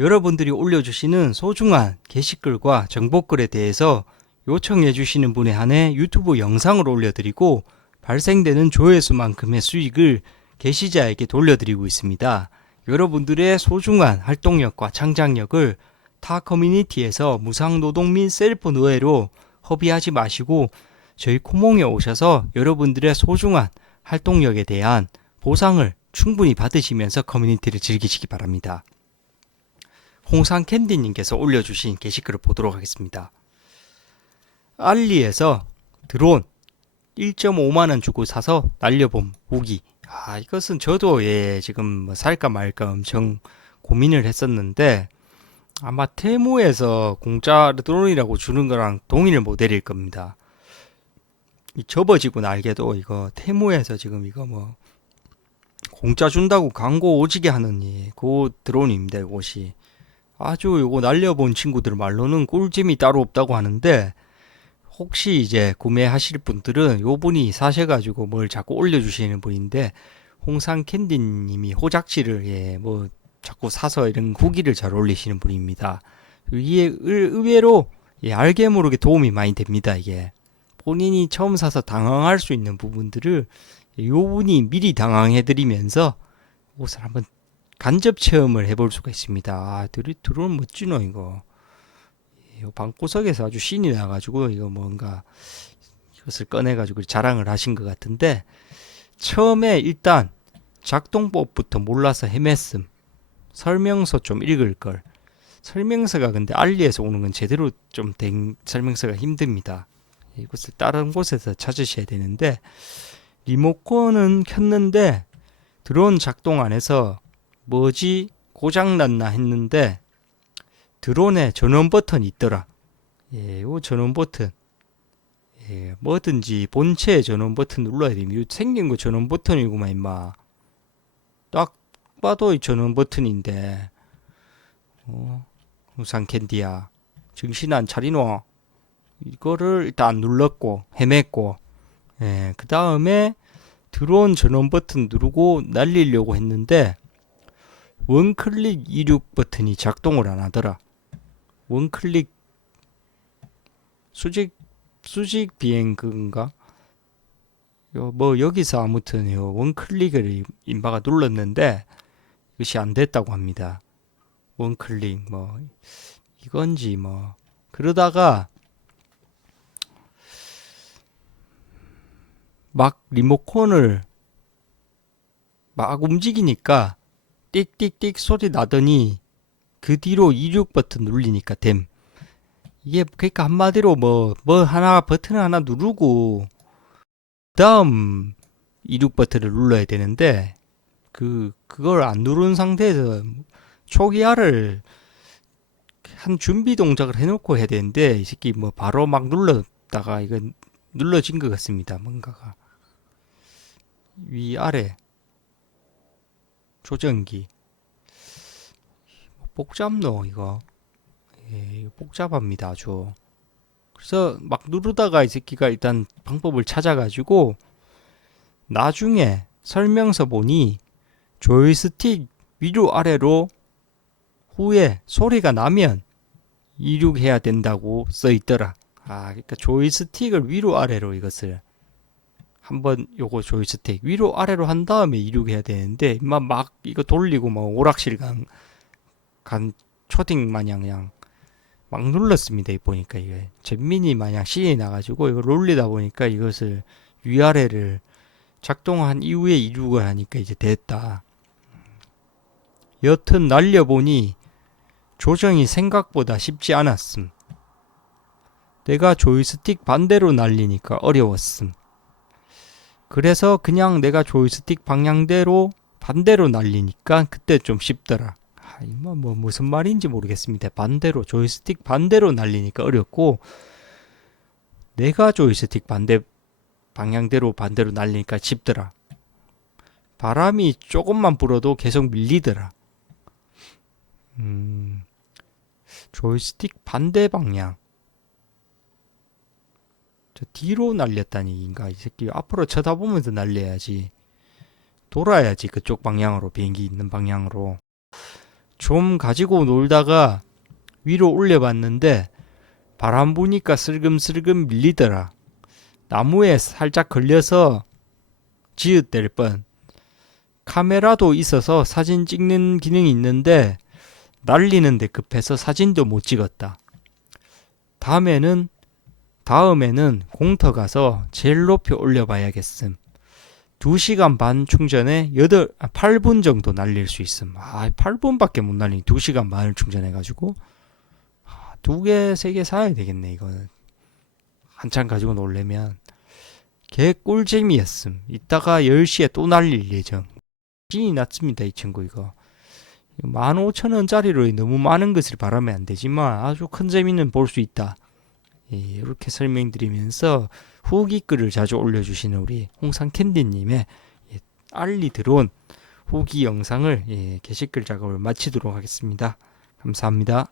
여러분들이 올려주시는 소중한 게시글과 정보글에 대해서 요청해 주시는 분에 한해 유튜브 영상으로 올려드리고 발생되는 조회수만큼의 수익을 게시자에게 돌려드리고 있습니다. 여러분들의 소중한 활동력과 창작력을 타 커뮤니티에서 무상노동 및 셀프 노예로 허비하지 마시고 저희 코몽에 오셔서 여러분들의 소중한 활동력에 대한 보상을 충분히 받으시면서 커뮤니티를 즐기시기 바랍니다. 홍상캔디님께서 올려주신 게시글을 보도록 하겠습니다. 알리에서 드론 1.5만원 주고 사서 날려본 무기. 아, 이것은 저도 예, 지금 뭐 살까 말까 엄청 고민을 했었는데, 아마 테무에서 공짜 드론이라고 주는 거랑 동일 모델일 겁니다. 이 접어지고 날개도 이거 테무에서 지금 이거 뭐 공짜 준다고 광고 오지게 하는 이그 드론입니다. 이것이 아주 요거 날려본 친구들 말로는 꿀잼이 따로 없다고 하는데 혹시 이제 구매하실 분들은 요 분이 사셔가지고 뭘 자꾸 올려주시는 분인데 홍상 캔디님이 호작지를 예 뭐 자꾸 사서 이런 후기를 잘 올리시는 분입니다. 이게 의- 의외로 예, 알게 모르게 도움이 많이 됩니다. 이게 본인이 처음 사서 당황할 수 있는 부분들을 요 분이 미리 당황해드리면서 옷을 한번 간접 체험을 해볼 수가 있습니다. 아, 드리, 드론 멋지노, 이거. 이 방구석에서 아주 신이 나가지고, 이거 뭔가, 이것을 꺼내가지고 자랑을 하신 것 같은데, 처음에 일단 작동법부터 몰라서 헤맸음. 설명서 좀 읽을 걸. 설명서가 근데 알리에서 오는 건 제대로 좀 된 설명서가 힘듭니다. 이것을 다른 곳에서 찾으셔야 되는데, 리모컨은 켰는데, 드론 작동 안 해서 뭐지 고장났나 했는데 드론에 전원 버튼이 있더라. 예, 요 전원 버튼. 예, 뭐든지 본체에 전원 버튼 눌러야 됩니다. 생긴 거 전원 버튼이구만 임마. 딱 봐도 이 전원 버튼인데. 어, 우산 캔디야. 정신 안 차리노. 이거를 일단 안 눌렀고 헤맸고. 예, 그 다음에 드론 전원 버튼 누르고 날리려고 했는데 원클릭 이륙 버튼이 작동을 안 하더라. 원클릭 수직 수직 비행 그건가? 요, 뭐 여기서 아무튼 요 원클릭을 인바가 눌렀는데 이것이 안 됐다고 합니다. 원클릭 뭐 이건지 뭐 그러다가 막 리모컨을 막 움직이니까 띡띡띡 소리 나더니 그 뒤로 이륙 버튼 눌리니까 됨. 이게 그러니까 한마디로 뭐뭐 하나 버튼을 하나 누르고 다음 이륙 버튼을 눌러야 되는데 그 그걸 안 누른 상태에서 초기화를 한 준비 동작을 해놓고 해야 되는데 이 새끼 뭐 바로 막 눌렀다가 이거 눌러진 것 같습니다. 뭔가가 위 아래 조정기. 복잡노 이거. 예, 복잡합니다 아주. 그래서 막 누르다가 이 새끼가 일단 방법을 찾아가지고 나중에 설명서 보니 조이스틱 위로 아래로 후에 소리가 나면 이륙해야 된다고 써 있더라. 아 그러니까 조이스틱을 위로 아래로 이것을 한번 요거 조이스틱 위로 아래로 한 다음에 이륙해야 되는데 막, 막 이거 돌리고 막 오락실 간, 간 초딩 마냥 그냥 막 눌렀습니다. 이 보니까 이게 전민이 마냥 신이 나가지고 이거 롤리다 보니까 이것을 위아래를 작동한 이후에 이륙을 하니까 이제 됐다. 여튼 날려보니 조정이 생각보다 쉽지 않았음. 내가 조이스틱 반대로 날리니까 어려웠음. 그래서 그냥 내가 조이스틱 방향대로 반대로 날리니까 그때 좀 쉽더라. 아, 이뭐 뭐 무슨 말인지 모르겠습니다. 반대로 조이스틱 반대로 날리니까 어렵고 내가 조이스틱 반대 방향대로 반대로 날리니까 쉽더라. 바람이 조금만 불어도 계속 밀리더라. 음, 조이스틱 반대 방향. 저 뒤로 날렸다니 인가 이 새끼 앞으로 쳐다보면서 날려야지 돌아야지 그쪽 방향으로 비행기 있는 방향으로 좀 가지고 놀다가 위로 올려봤는데 바람 부니까 슬금슬금 밀리더라. 나무에 살짝 걸려서 지읒될 뻔. 카메라도 있어서 사진 찍는 기능이 있는데 날리는데 급해서 사진도 못 찍었다. 다음에는 다음에는 공터 가서 제일 높이 올려봐야겠음. 2시간 반 충전에 8, 아, 8분 정도 날릴 수 있음. 아, 8분밖에 못 날리니 2시간 반을 충전해가지고. 아, 두 개, 세 개 사야 되겠네, 이거는. 한참 가지고 놀려면. 개 꿀잼이었음. 이따가 10시에 또 날릴 예정. 신이 났습니다, 이 친구 이거. 15,000원짜리로 너무 많은 것을 바라면 안 되지만 아주 큰 재미는 볼 수 있다. 예, 이렇게 설명드리면서 후기 글을 자주 올려주시는 우리 홍상캔디님의 예, 알리 들어온 후기 영상을 예, 게시글 작업을 마치도록 하겠습니다. 감사합니다.